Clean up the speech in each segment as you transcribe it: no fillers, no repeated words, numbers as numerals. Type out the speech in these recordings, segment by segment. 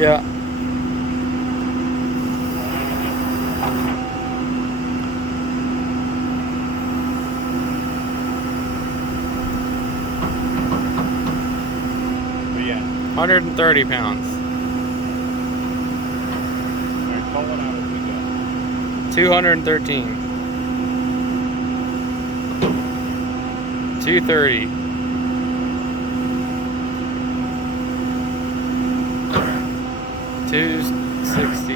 Yeah. But yeah. 130 pounds. Alright, call it out as we go. 213. 230. 260.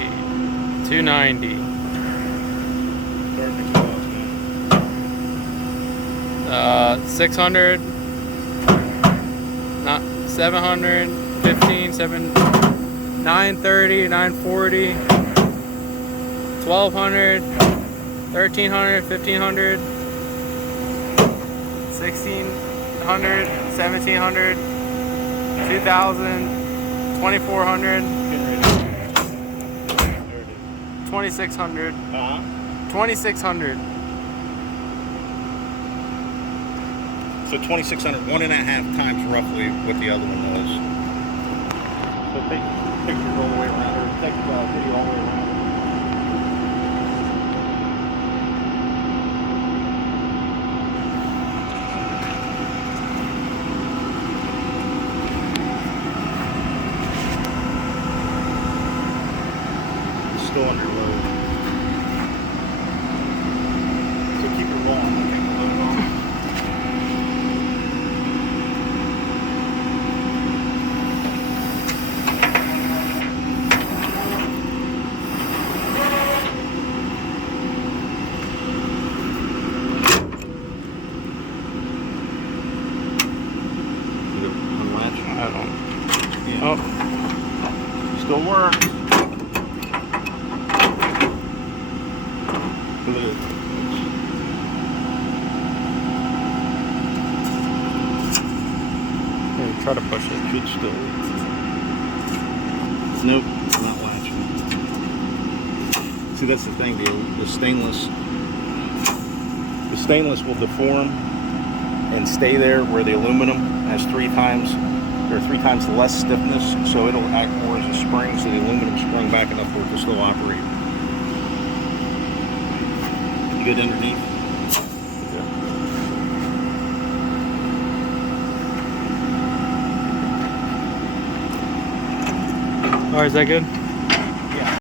290. Starting to close, man. 600. Not 700. 15. 930. 940. 1200. 1300. 1500. 1600. 1700. 2000. 2400. 2600. 2600. So 2,600, 1.5 times roughly what the other one was. So take pictures all the way around, or take video all the way around. It's still under load. So keep it rolling. I'll take the load off. Unlatch. I don't. Yeah. Oh. Still works. Look at it. Here, try to push it. Should still. Nope, not latching. See, that's the thing. The stainless will deform and stay there, where the aluminum has 3 times less stiffness, so it'll act more as a spring, so the aluminum sprung back enough for it to still operate. You good underneath? Yeah. Alright, is that good?